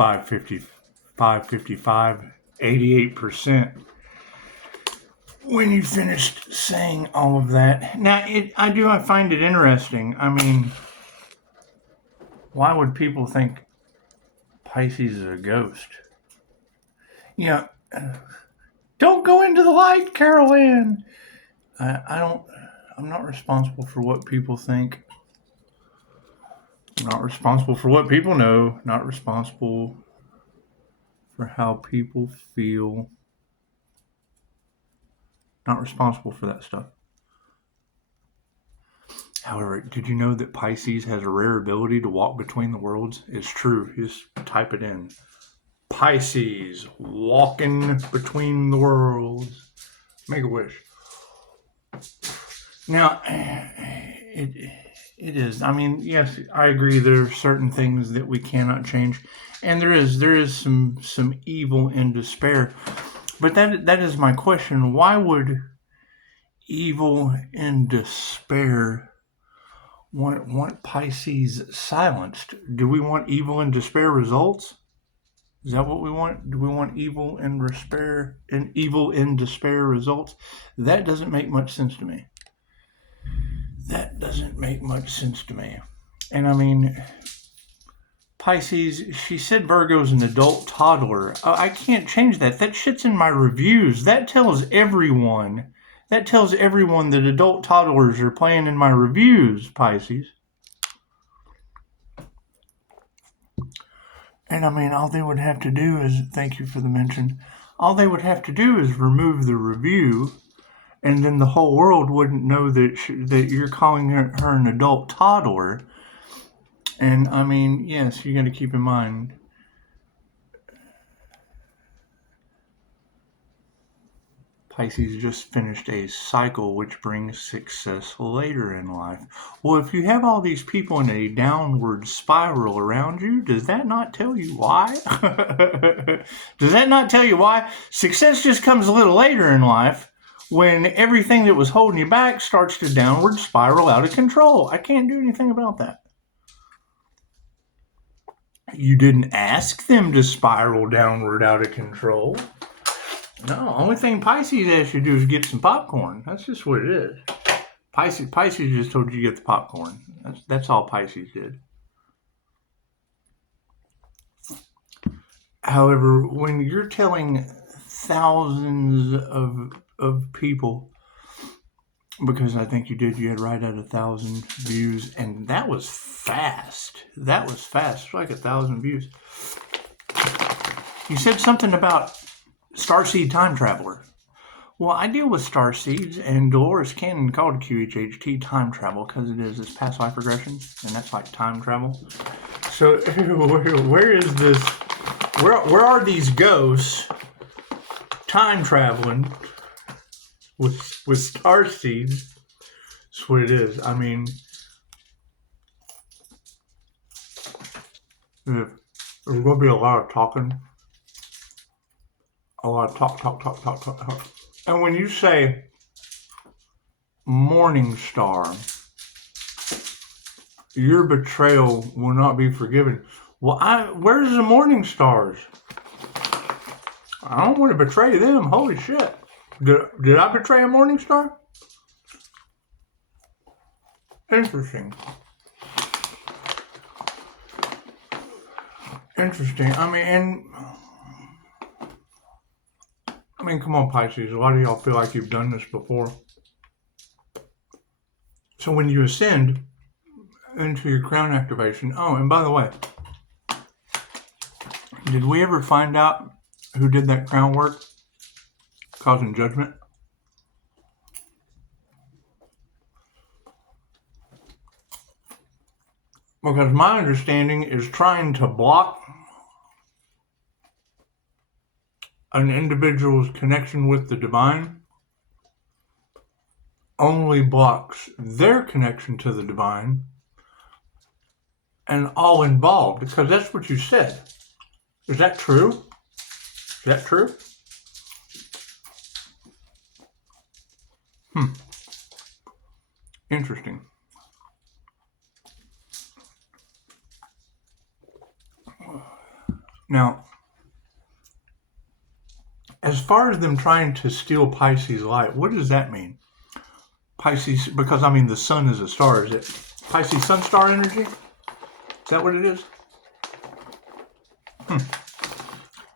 550, 555, 88%. When you finished saying all of that, now I find it interesting. I mean, why would people think Pisces is a ghost? Yeah, don't go into the light, Carol Ann. I'm not responsible for what people think. I'm not responsible for what people know. Not responsible for how people feel. Not responsible for that stuff. However, did you know that Pisces has a rare ability to walk between the worlds? It's true. Just type it in. Pisces walking between the worlds. Make a wish. Now, it is. I mean, yes, I agree. There are certain things that we cannot change, and there is some evil and despair. But that is my question. Why would evil and despair want Pisces silenced? Do we want evil and despair results? Is that what we want? Do we want evil and despair results? That doesn't make much sense to me. And I mean, Pisces, she said Virgo's an adult toddler. I can't change that. That shit's in my reviews. That tells everyone that adult toddlers are playing in my reviews, Pisces. And I mean, all they would have to do is, thank you for the mention, all they would have to do is remove the review, and then the whole world wouldn't know that you're calling her an adult toddler. And I mean, yes, you got to keep in mind, Pisces just finished a cycle which brings success later in life. Well, if you have all these people in a downward spiral around you, does that not tell you why? Does that not tell you why? Success just comes a little later in life when everything that was holding you back starts to downward spiral out of control. I can't do anything about that. You didn't ask them to spiral downward out of control. No, only thing Pisces asked you to do is get some popcorn. That's just what it is. Pisces just told you to get the popcorn. That's all Pisces did. However, when you're telling thousands of people, because I think you had right at 1,000 views, and that was fast. It's like 1,000 views. You said something about Starseed Time Traveler. Well, I deal with starseeds, and Dolores Cannon called QHHT time travel because it's past life regression, and that's like time travel. So where is this? Where are these ghosts time traveling with starseeds? That's what it is. I mean, there's going to be a lot of talking. A lot of talk. And when you say Morning Star, your betrayal will not be forgiven. Well, where's the Morning Stars? I don't want to betray them. Holy shit. Did I betray a Morning Star? Interesting. I mean, come on, Pisces. A lot of y'all feel like you've done this before. So when you ascend into your crown activation, oh, and by the way, did we ever find out who did that crown work causing judgment? Because my understanding is trying to block an individual's connection with the divine only blocks their connection to the divine and all involved, because that's what you said. Is that true? Interesting. Now, as far as them trying to steal Pisces light, what does that mean? Pisces, because I mean the sun is a star. Is it Pisces sun star energy? Is that what it is?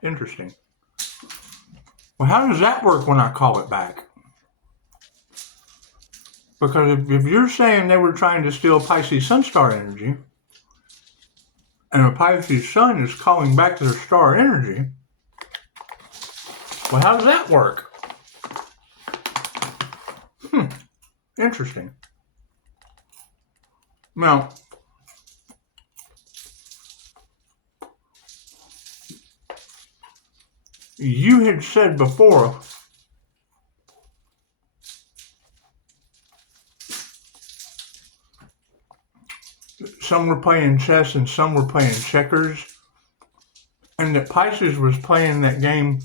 Interesting. Well, how does that work when I call it back? Because if you're saying they were trying to steal Pisces sun star energy, and a Pisces sun is calling back their star energy, well, how does that work? Interesting. Now, you had said before some were playing chess and some were playing checkers, and that Pisces was playing that game.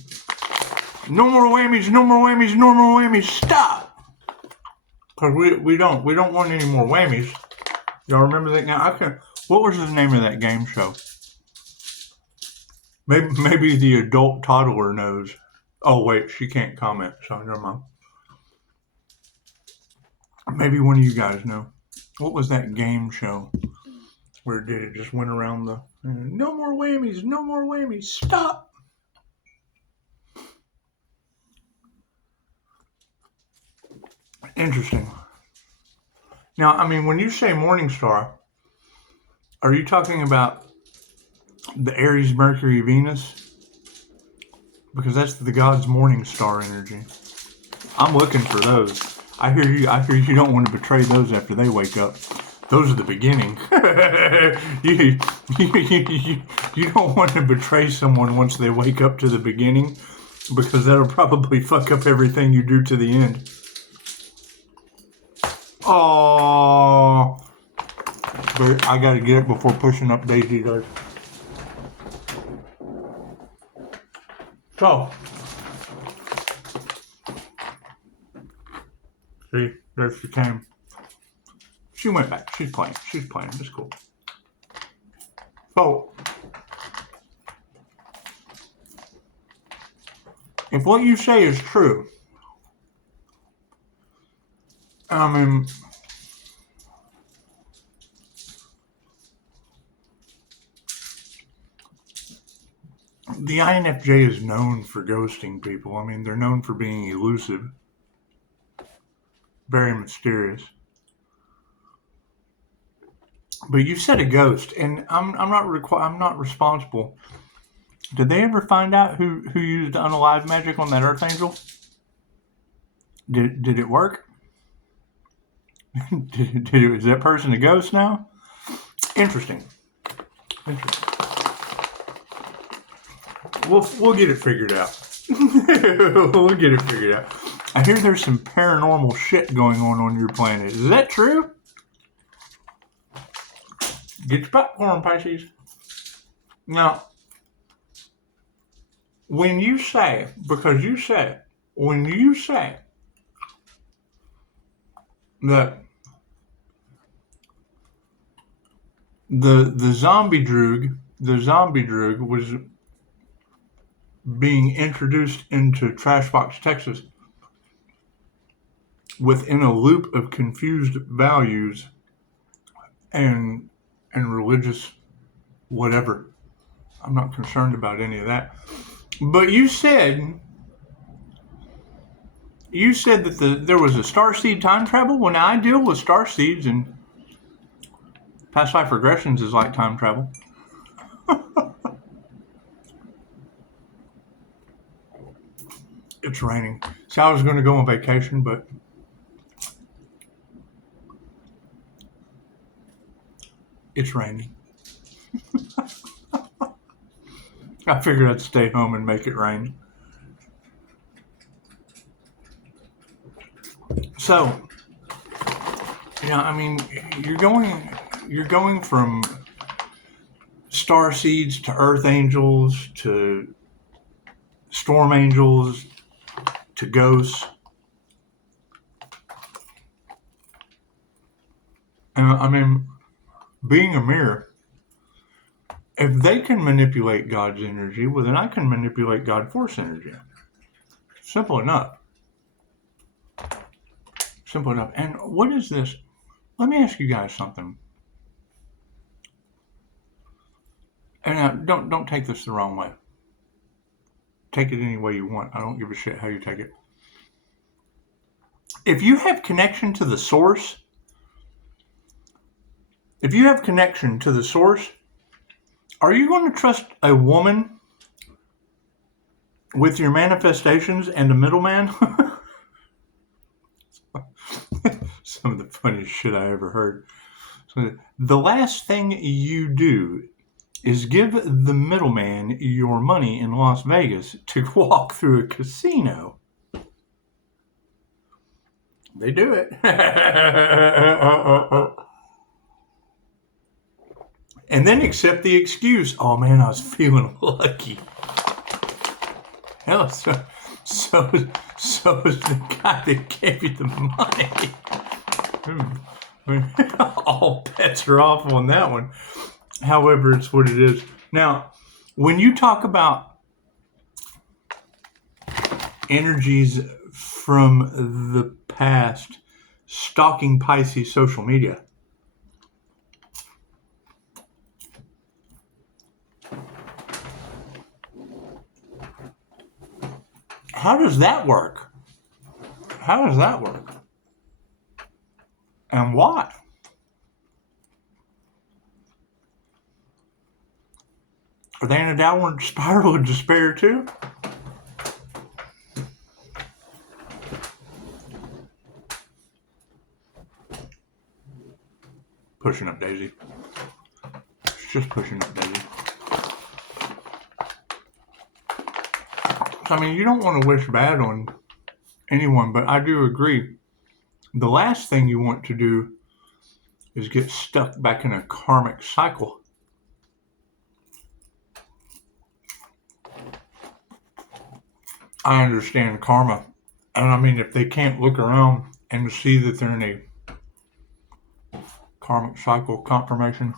No more whammies, no more whammies, no more whammies. Stop! Because we don't want any more whammies. Y'all remember that? Now what was the name of that game show? Maybe the adult toddler knows. Oh wait, she can't comment, so never mind. Maybe one of you guys know. What was that game show where it just went around the no more whammies, no more whammies, stop. Interesting. Now, I mean, when you say morning star, are you talking about the Aries, Mercury, Venus? Because that's the god's morning star energy. I'm looking for those. I hear you don't want to betray those after they wake up. Those are the beginning. You don't want to betray someone once they wake up to the beginning, because that'll probably fuck up everything you do to the end. Oh, but I gotta get it before pushing up Daisy does. So, see, there she came. She went back. She's playing. It's cool. So, if what you say is true, I mean, the INFJ is known for ghosting people. I mean, they're known for being elusive, very mysterious. But you said a ghost, and I'm not responsible. Did they ever find out who used unalive magic on that Archangel? Did it work? Is that person a ghost now? Interesting. We'll get it figured out. We'll get it figured out. I hear there's some paranormal shit going on your planet. Is that true? Get your popcorn, Pisces. Now, when you say that the zombie droog was being introduced into Trashbox, Texas, within a loop of confused values and religious whatever. I'm not concerned about any of that. But you said that there was a starseed time travel. Well, now I deal with starseeds, and past life regressions is like time travel. It's raining. See, I was going to go on vacation, but it's raining. I figured I'd stay home and make it rain. So, yeah, I mean, you're going from star seeds to earth angels to storm angels to ghosts. And I mean, being a mirror, If they can manipulate God's energy, well, then I can manipulate God force energy. Simple enough. Simple enough. And what is this? Let me ask you guys something. And don't take this the wrong way. Take it any way you want. I don't give a shit how you take it. If you have connection to the source, are you going to trust a woman with your manifestations and a middleman? Some of the funniest shit I ever heard. So the last thing you do is give the middleman your money in Las Vegas to walk through a casino. They do it. And then accept the excuse. Oh man, I was feeling lucky. Hell, so is the guy that gave you the money. All bets are off on that one. However, it's what it is. Now, when you talk about energies from the past stalking Pisces social media, how does that work? And why? Are they in a downward spiral of despair too? Pushing up Daisy. It's just pushing up Daisy. I mean, you don't want to wish bad on anyone, but I do agree. The last thing you want to do is get stuck back in a karmic cycle. I understand karma. And I mean, if they can't look around and see that they're in a karmic cycle confirmation.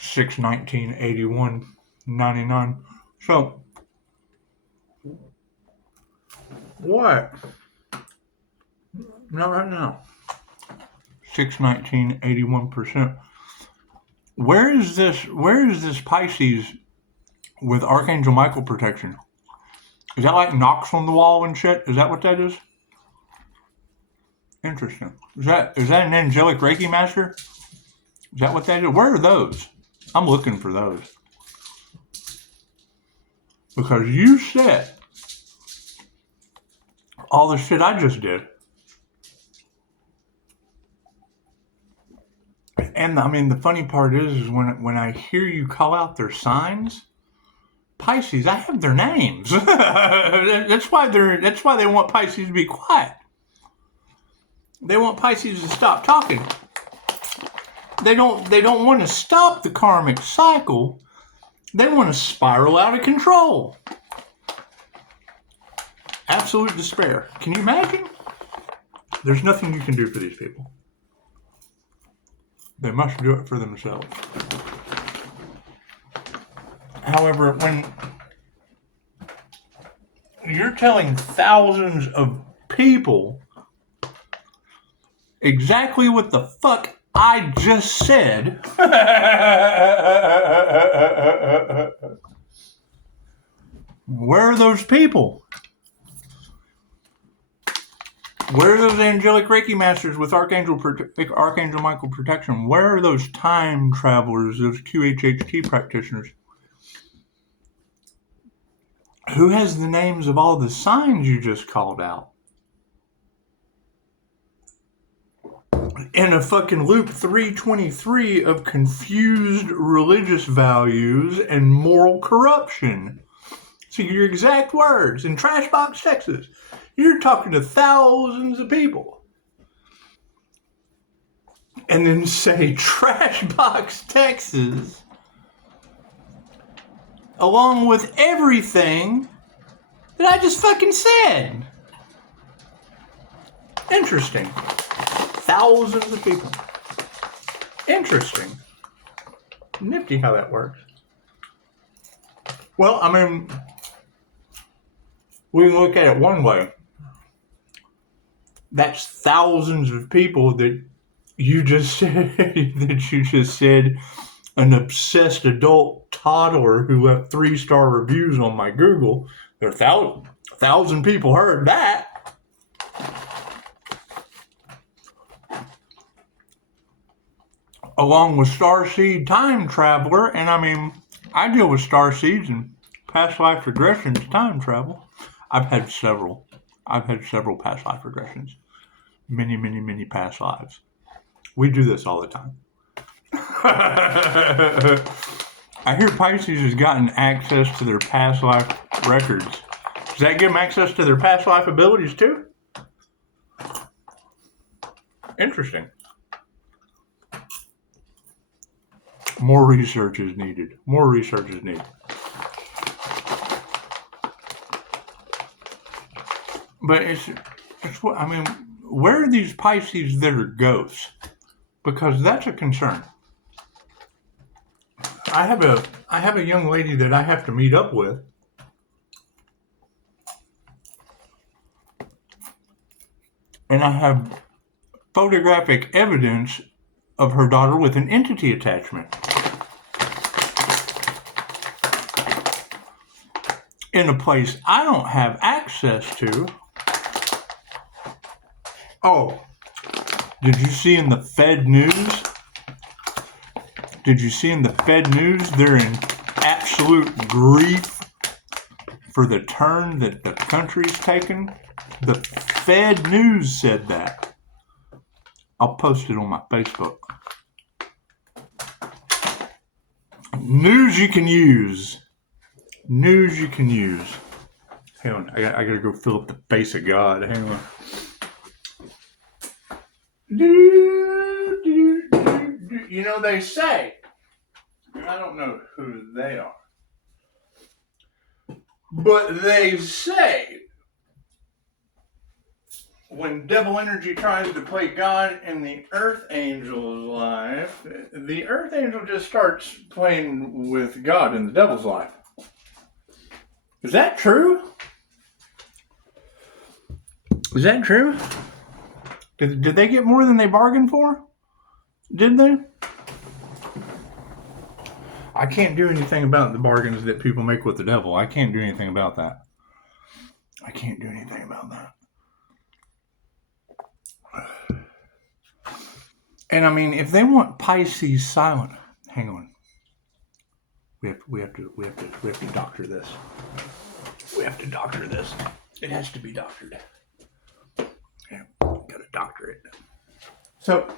6/19/81/99. So, what? Not right now. 6/19/81%. Where is this Pisces with Archangel Michael protection? Is that like knocks on the wall and shit? Is that what that is? Interesting. Is that an angelic Reiki master? Is that what that is? Where are those? I'm looking for those. Because you said all the shit I just did. And I mean, the funny part is when I hear you call out their signs, Pisces, I have their names. That's why they want Pisces to be quiet. They want Pisces to stop talking. They don't want to stop the karmic cycle. They want to spiral out of control. Absolute despair. Can you imagine? There's nothing you can do for these people. They must do it for themselves. However, when you're telling thousands of people exactly what the fuck I just said, where are those people? Where are those angelic Reiki masters with Archangel Michael protection? Where are those time travelers, those QHHT practitioners? Who has the names of all the signs you just called out? In a fucking loop 323 of confused religious values and moral corruption. See, your exact words in Trashbox, Texas. You're talking to thousands of people. And then say Trashbox, Texas, along with everything that I just fucking said. Interesting. Thousands of people. Interesting. Nifty how that works. Well, I mean, we can look at it one way. That's thousands of people that you just said, an obsessed adult toddler who left 3-star reviews on my Google. There are thousand people heard that. Along with Starseed Time Traveler, and I mean, I deal with starseeds and past life regressions, time travel. I've had several past life regressions. Many past lives. We do this all the time. I hear Pisces has gotten access to their past life records. Does that give them access to their past life abilities too? Interesting. More research is needed. But it's what I mean. Where are these Pisces that are ghosts? Because that's a concern. I have a young lady that I have to meet up with. And I have photographic evidence of her daughter with an entity attachment. In a place I don't have access to. Oh, did you see in the Fed news? They're in absolute grief for the turn that the country's taken? The Fed news said that. I'll post it on my Facebook. News you can use. Hang on, I gotta go fill up the face of God. Hang on. You know, they say, and I don't know who they are, but they say when devil energy tries to play God in the Earth Angel's life, the Earth Angel just starts playing with God in the devil's life. Is that true? Did they get more than they bargained for? Did they? I can't do anything about the bargains that people make with the devil. I can't do anything about that. And I mean, if they want Pisces silent, hang on. We have to doctor this. It has to be doctored. Yeah, gotta doctor it. So,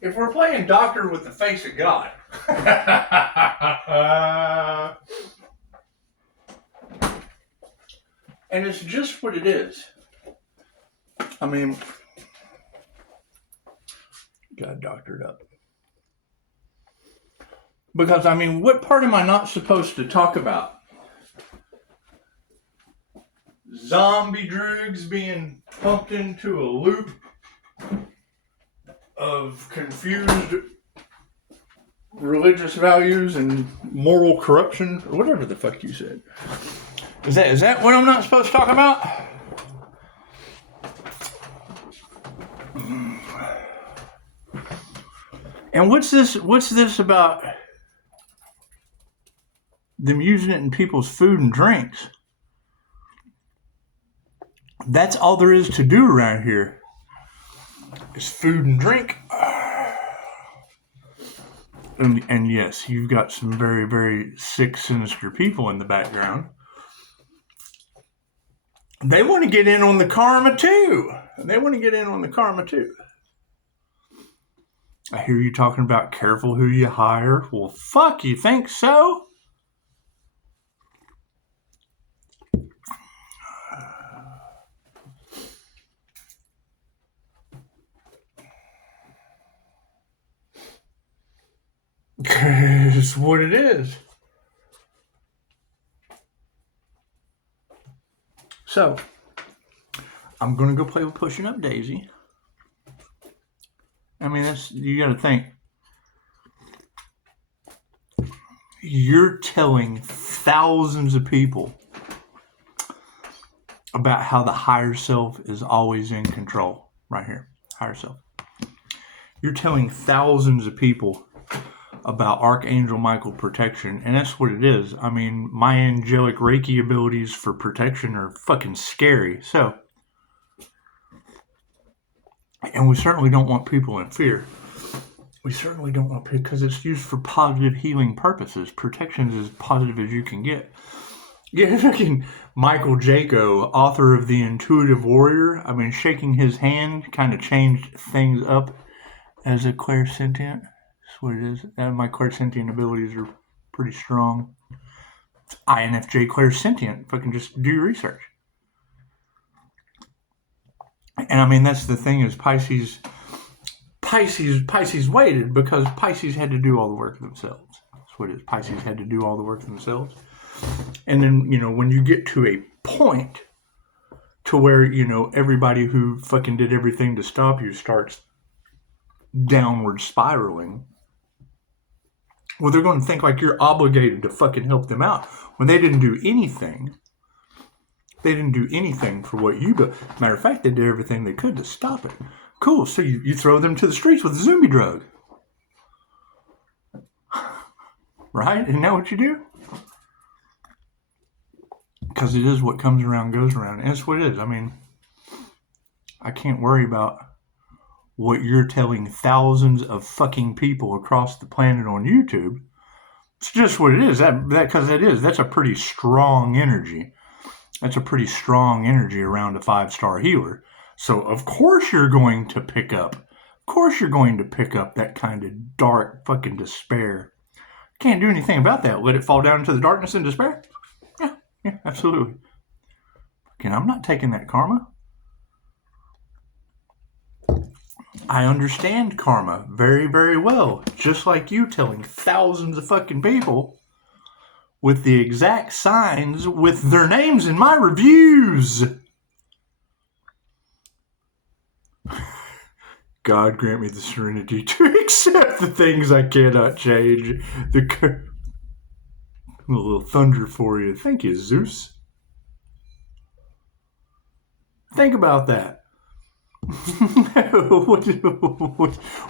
if we're playing doctor with the face of God, and it's just what it is. I mean, gotta doctor it up. Because, I mean, what part am I not supposed to talk about? Zombie drugs being pumped into a loop of confused religious values and moral corruption, or whatever the fuck you said. Is that what I'm not supposed to talk about? And what's this about them using it in people's food and drinks? That's all there is to do around here. Is food and drink. And yes, you've got some very, very sick, sinister people in the background. They want to get in on the karma too. I hear you talking about careful who you hire. Well, fuck, you think so? It's what it is. So, I'm going to go play with Pushing Up Daisy. I mean, you got to think. You're telling thousands of people about how the higher self is always in control. Right here, higher self. You're telling thousands of people about Archangel Michael protection, and that's what it is. I mean, my angelic Reiki abilities for protection are fucking scary. So, and we certainly don't want people in fear. We certainly don't want people, because it's used for positive healing purposes. Protection is as positive as you can get. Yeah, fucking Michael Jaco, author of The Intuitive Warrior. I mean, shaking his hand kind of changed things up as a clairsentient. That's what it is. And my clairsentient abilities are pretty strong. INFJ clairsentient. Fucking just do your research. And I mean, that's the thing is Pisces waited because Pisces had to do all the work themselves. That's what it is. Pisces had to do all the work themselves. And then, when you get to a point to where, everybody who fucking did everything to stop you starts downward spiraling, well, they're going to think like you're obligated to fucking help them out when they didn't do anything. They didn't do anything for what you do. Matter of fact, they did everything they could to stop it. Cool. So you throw them to the streets with a zombie drug. Right? Isn't that what you do? Because it is what comes around goes around. And it's what it is. I mean, I can't worry about what you're telling thousands of fucking people across the planet on YouTube. It's just what it is. That's a pretty strong energy. That's a pretty strong energy around a 5-star healer. So of course you're going to pick up that kind of dark fucking despair. Can't do anything about that. Let it fall down into the darkness and despair. Yeah, absolutely. Again, I'm not taking that karma. I understand karma very, very well. Just like you telling thousands of fucking people with the exact signs with their names in my reviews. God grant me the serenity to accept the things I cannot change. A little thunder for you. Thank you, Zeus. Think about that.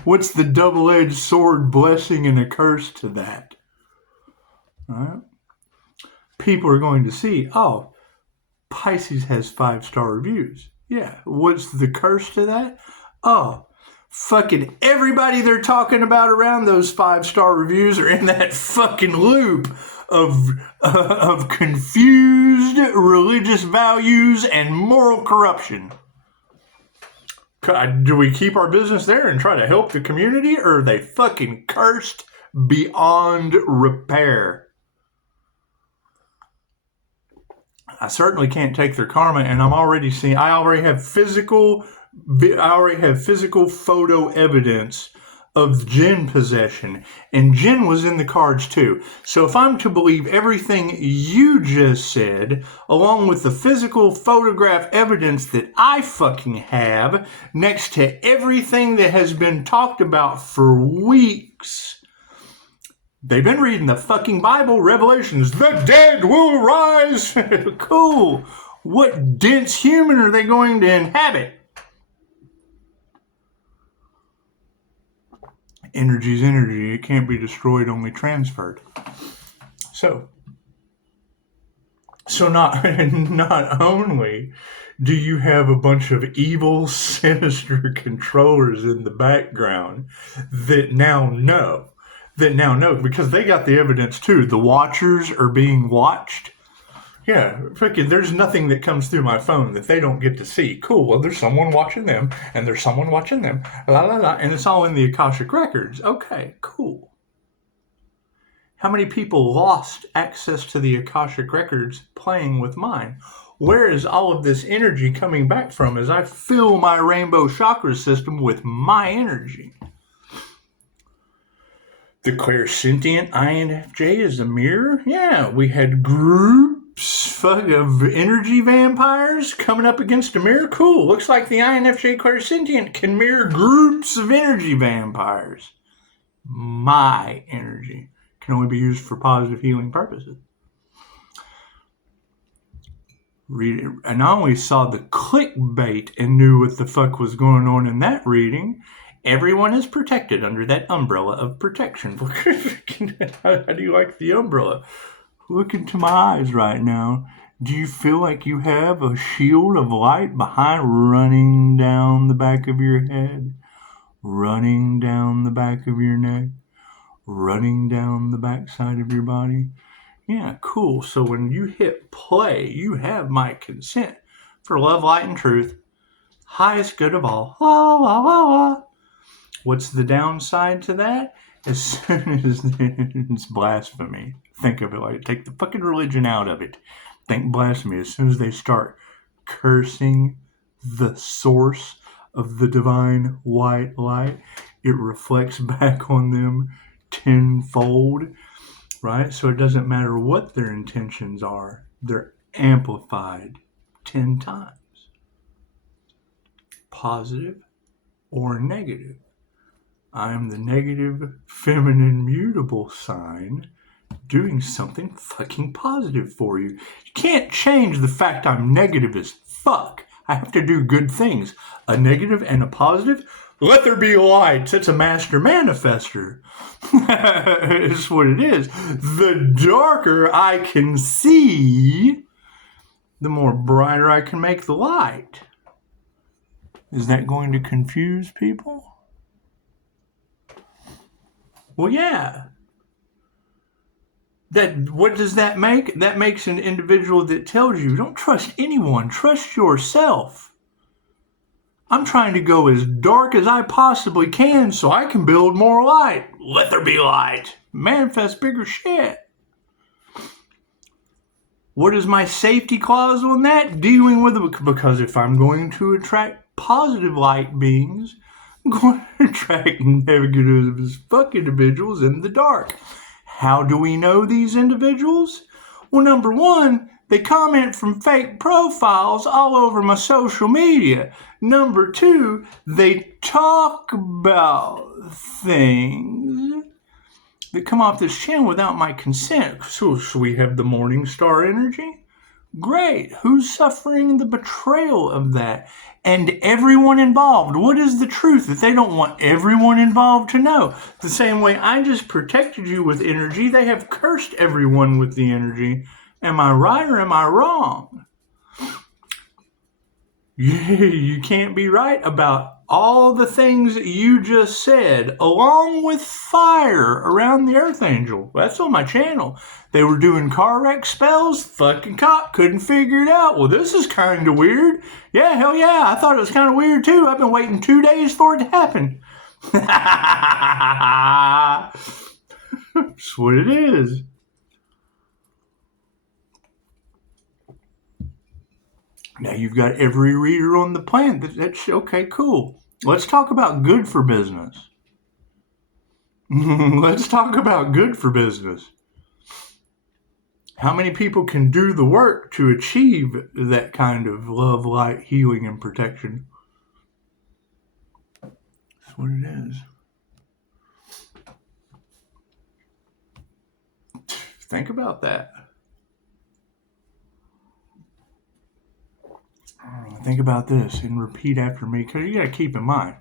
What's the double-edged sword blessing and a curse to that? All right. People are going to see, oh, Pisces has 5-star reviews. Yeah. What's the curse to that? Oh, fucking everybody they're talking about around those 5-star reviews are in that fucking loop of confused religious values and moral corruption. Do we keep our business there and try to help the community, or are they fucking cursed beyond repair? I certainly can't take their karma, and I already have physical photo evidence of jinn possession, and jinn was in the cards too. So if I'm to believe everything you just said, along with the physical photograph evidence that I fucking have, next to everything that has been talked about for weeks, they've been reading the fucking Bible, Revelations, the dead will rise. Cool. What dense human are they going to inhabit? Energy's energy. It can't be destroyed, only transferred. So not only do you have a bunch of evil, sinister controllers in the background that now know, because they got the evidence too. The watchers are being watched. Yeah, freaking, there's nothing that comes through my phone that they don't get to see. Cool, well, there's someone watching them, and there's someone watching them, and it's all in the Akashic Records. Okay, cool. How many people lost access to the Akashic Records playing with mine? Where is all of this energy coming back from as I fill my rainbow chakra system with my energy? The clairsentient INFJ is a mirror? Yeah, we had groups fuck of energy vampires coming up against a mirror. Cool. Looks like the INFJ clairsentient can mirror groups of energy vampires. My energy can only be used for positive healing purposes. Read it. And I only saw the clickbait and knew what the fuck was going on in that reading. Everyone is protected under that umbrella of protection. How do you like the umbrella? Look into my eyes right now. Do you feel like you have a shield of light behind running down the back of your head? Running down the back of your neck? Running down the backside of your body? Yeah, cool. So when you hit play, you have my consent for love, light, and truth. Highest good of all. La, la, la, la. What's the downside to that? As soon as it's blasphemy. Think of it like, take the fucking religion out of it. Think blasphemy. As soon as they start cursing the source of the divine white light, it reflects back on them tenfold, right? So it doesn't matter what their intentions are. They're amplified 10 times. Positive or negative. I am the negative feminine mutable sign doing something fucking positive for you. You can't change the fact I'm negative as fuck. I have to do good things. A negative and a positive. Let there be light. It's a master manifester. It's what it is. The darker I can see, the more brighter I can make the light. Is that going to confuse people? Well, yeah. What does that make? That makes an individual that tells you, don't trust anyone, trust yourself. I'm trying to go as dark as I possibly can so I can build more light. Let there be light. Manifest bigger shit. What is my safety clause on that? Dealing with it, because if I'm going to attract positive light beings, I'm going to attract negative as fuck individuals in the dark. How do we know these individuals? Well, number one, they comment from fake profiles all over my social media. Number two, they talk about things that come off this channel without my consent. So we have the morning star energy? Great. Who's suffering the betrayal of that? And everyone involved. What is the truth that they don't want everyone involved to know? The same way I just protected you with energy, they have cursed everyone with the energy. Am I right or am I wrong? You can't be right about all the things that you just said, along with fire around the Archangel. That's on my channel. They were doing car wreck spells. Fucking cop couldn't figure it out. Well, this is kind of weird. Yeah, hell yeah. I thought it was kind of weird too. I've been waiting 2 days for it to happen. That's what it is. Now you've got every reader on the planet. That's okay, cool. Let's talk about good for business. Let's talk about good for business. How many people can do the work to achieve that kind of love, light, healing, and protection? That's what it is. Think about that. Think about this and repeat after me, because you got to keep in mind,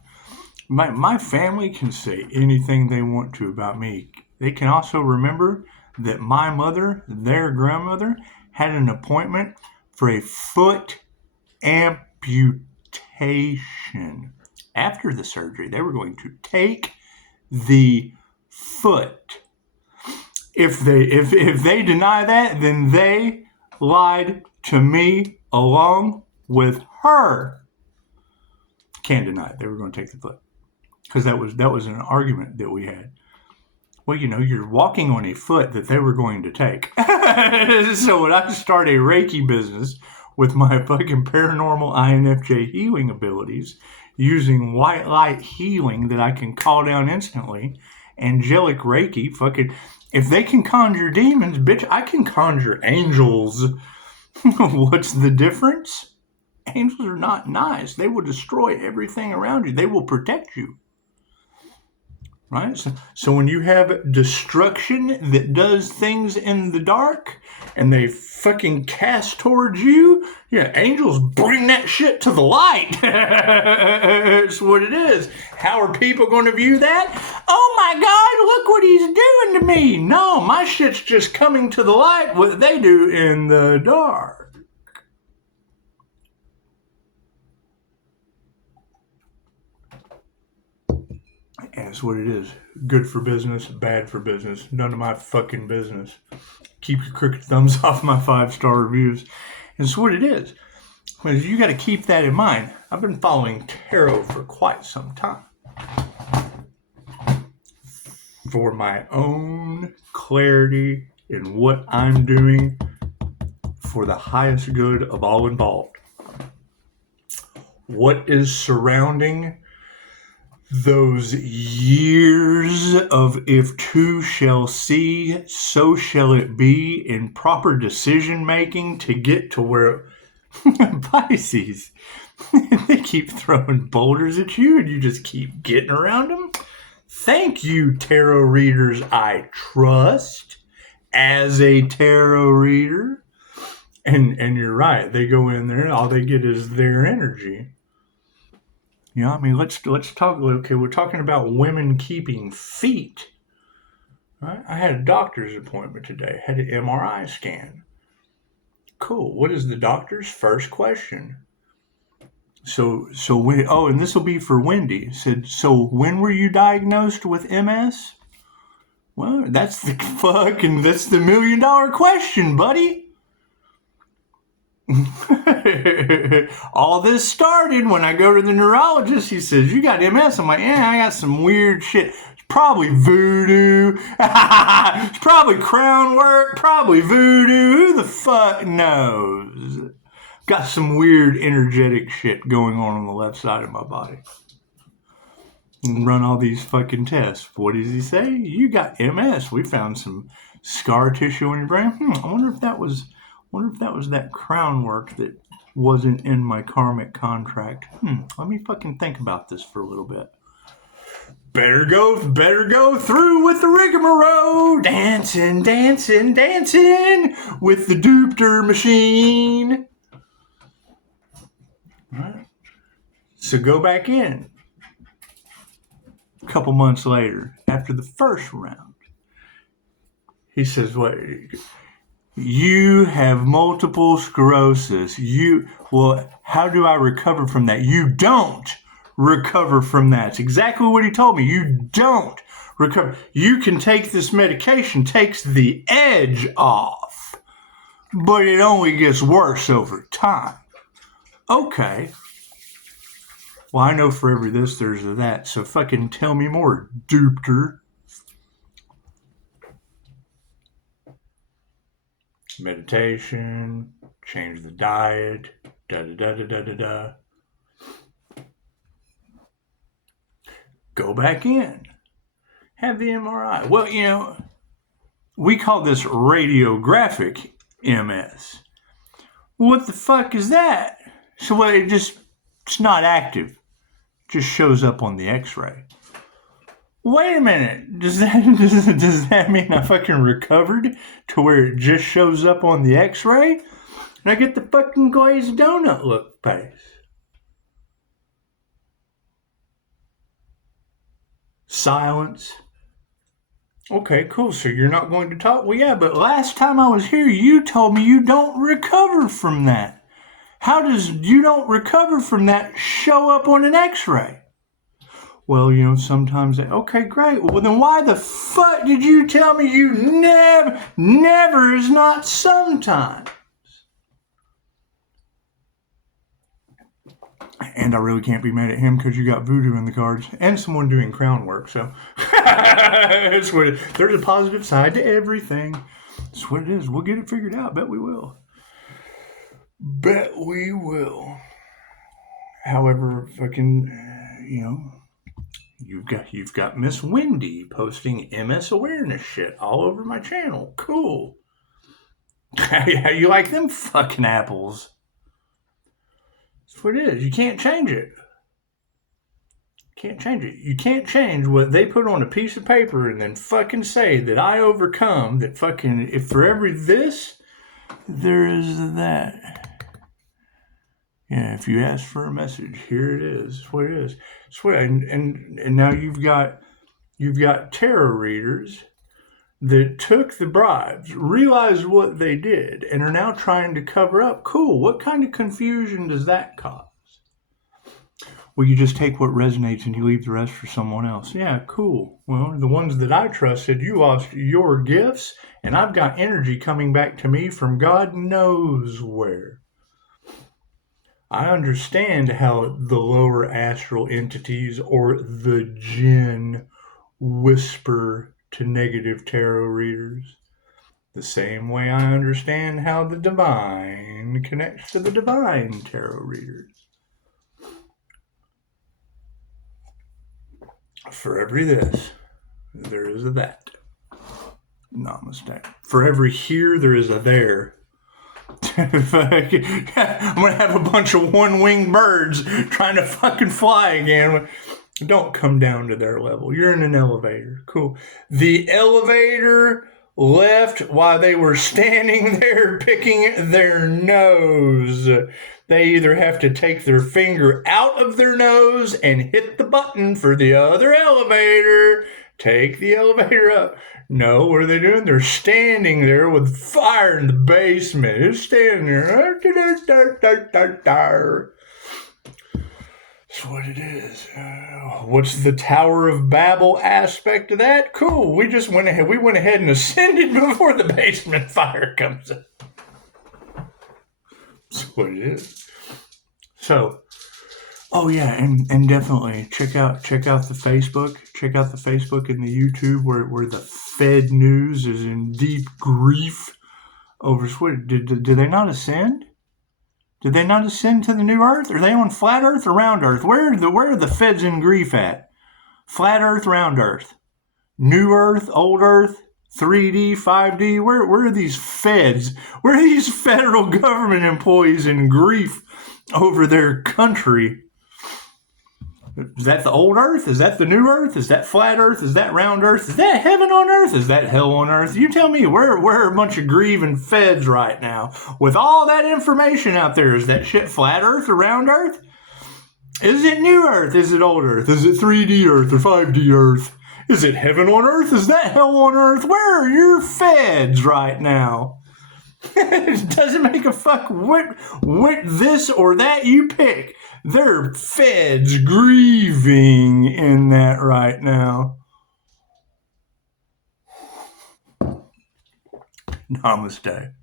my family can say anything they want to about me. They can also remember that my mother, their grandmother, had an appointment for a foot amputation. After the surgery, they were going to take the foot. If they deny that, then they lied to me along with her. Can't deny it. They were going to take the foot. Because that was an argument that we had. Well, you're walking on a foot that they were going to take. So when I start a Reiki business with my fucking paranormal INFJ healing abilities, using white light healing that I can call down instantly, angelic Reiki, fucking, if they can conjure demons, bitch, I can conjure angels. What's the difference? Angels are not nice. They will destroy everything around you. They will protect you. Right? So when you have destruction that does things in the dark and they fucking cast towards you, yeah, angels bring that shit to the light. That's what it is. How are people going to view that? Oh my God, look what he's doing to me. No, my shit's just coming to the light, what they do in the dark. And it's what it is. Good for business, bad for business. None of my fucking business. Keep your crooked thumbs off my 5-star reviews. And it's what it is. Because you got to keep that in mind. I've been following tarot for quite some time. For my own clarity in what I'm doing for the highest good of all involved. What is surrounding those years of if two shall see, so shall it be in proper decision making to get to where Pisces, they keep throwing boulders at you and you just keep getting around them. Thank you, tarot readers I trust as a tarot reader. And you're right, they go in there and all they get is their energy. You know, I mean, let's talk. Okay, we're talking about women keeping feet. Right? I had a doctor's appointment today. Had an MRI scan. Cool. What is the doctor's first question? So when? Oh, and this will be for Wendy. Said, so when were you diagnosed with MS? Well, that's the $1 million question, buddy. All this started when I go to the neurologist. He says, you got MS? I'm like, yeah, I got some weird shit. It's probably voodoo. It's probably crown work. Probably voodoo. Who the fuck knows? Got some weird energetic shit going on the left side of my body. And run all these fucking tests. What does he say? You got MS. We found some scar tissue in your brain. I wonder if that was that crown work that wasn't in my karmic contract. Let me fucking think about this for a little bit. Better go through with the rigmarole. Dancing with the doopter machine. All right. So go back in. A couple months later, after the first round, he says, what? You have multiple sclerosis. Well, how do I recover from that? You don't recover from that. It's exactly what he told me. You don't recover. You can take this medication, takes the edge off, but it only gets worse over time. Okay. Well, I know for every this, there's a that. So fucking tell me more, doopter. Meditation, change the diet, da-da-da-da-da-da-da. Go back in. Have the MRI. Well, you know, we call this radiographic MS. What the fuck is that? So it's not active. It just shows up on the x-ray. Wait a minute. Does that mean I fucking recovered to where it just shows up on the x-ray? And I get the fucking glazed donut look face. Silence. Okay, cool. So you're not going to talk? Well, yeah, but last time I was here, you told me you don't recover from that. How does you don't recover from that show up on an x-ray? Well, you know, sometimes okay, great. Well, then why the fuck did you tell me you never is not sometimes? And I really can't be mad at him because you got voodoo in the cards and someone doing crown work. So there's a positive side to everything. That's what it is. We'll get it figured out. Bet we will. However, fucking, you know, you've got Miss Wendy posting MS awareness shit all over my channel. Cool. How you like them fucking apples? That's what it is. You can't change it. Can't change it. You can't change what they put on a piece of paper and then fucking say that I overcome, that fucking, if for every this, there is that. Yeah, if you ask for a message, here it is. That's what it is. That's what, and now you've got tarot readers that took the bribes, realized what they did, and are now trying to cover up. Cool. What kind of confusion does that cause? Well, you just take what resonates and you leave the rest for someone else. Yeah, cool. Well, the ones that I trusted, you lost your gifts, and I've got energy coming back to me from God knows where. I understand how the lower astral entities or the jinn whisper to negative tarot readers. The same way I understand how the divine connects to the divine tarot readers. For every this, there is a that. Namaste. For every here, there is a there. I'm gonna have a bunch of one-winged birds trying to fucking fly again. Don't come down to their level. You're in an elevator. Cool. The elevator left while they were standing there picking their nose. They either have to take their finger out of their nose and hit the button for the other elevator, take the elevator up. No, what are they doing? They're standing there with fire in the basement. They're standing there. That's what it is. What's the Tower of Babel aspect of that? Cool. We just went ahead. We went ahead and ascended before the basement fire comes up. That's what it is. So, oh yeah, and definitely check out the Facebook. Check out the Facebook and the YouTube where the Fed news is in deep grief over what did they not ascend? Did they not ascend to the new Earth? Are they on flat Earth or round Earth? Where are the Feds in grief at? Flat Earth, round Earth, new Earth, old Earth, 3D, 5D. Where are these Feds? Where are these federal government employees in grief over their country? Is that the old Earth? Is that the new Earth? Is that flat Earth? Is that round Earth? Is that heaven on Earth? Is that hell on Earth? You tell me, where are a bunch of grieving Feds right now? With all that information out there, is that shit flat Earth or round Earth? Is it new Earth? Is it old Earth? Is it 3D Earth or 5D Earth? Is it heaven on Earth? Is that hell on Earth? Where are your Feds right now? It doesn't make a fuck what this or that you pick. There are Feds grieving in that right now. Namaste.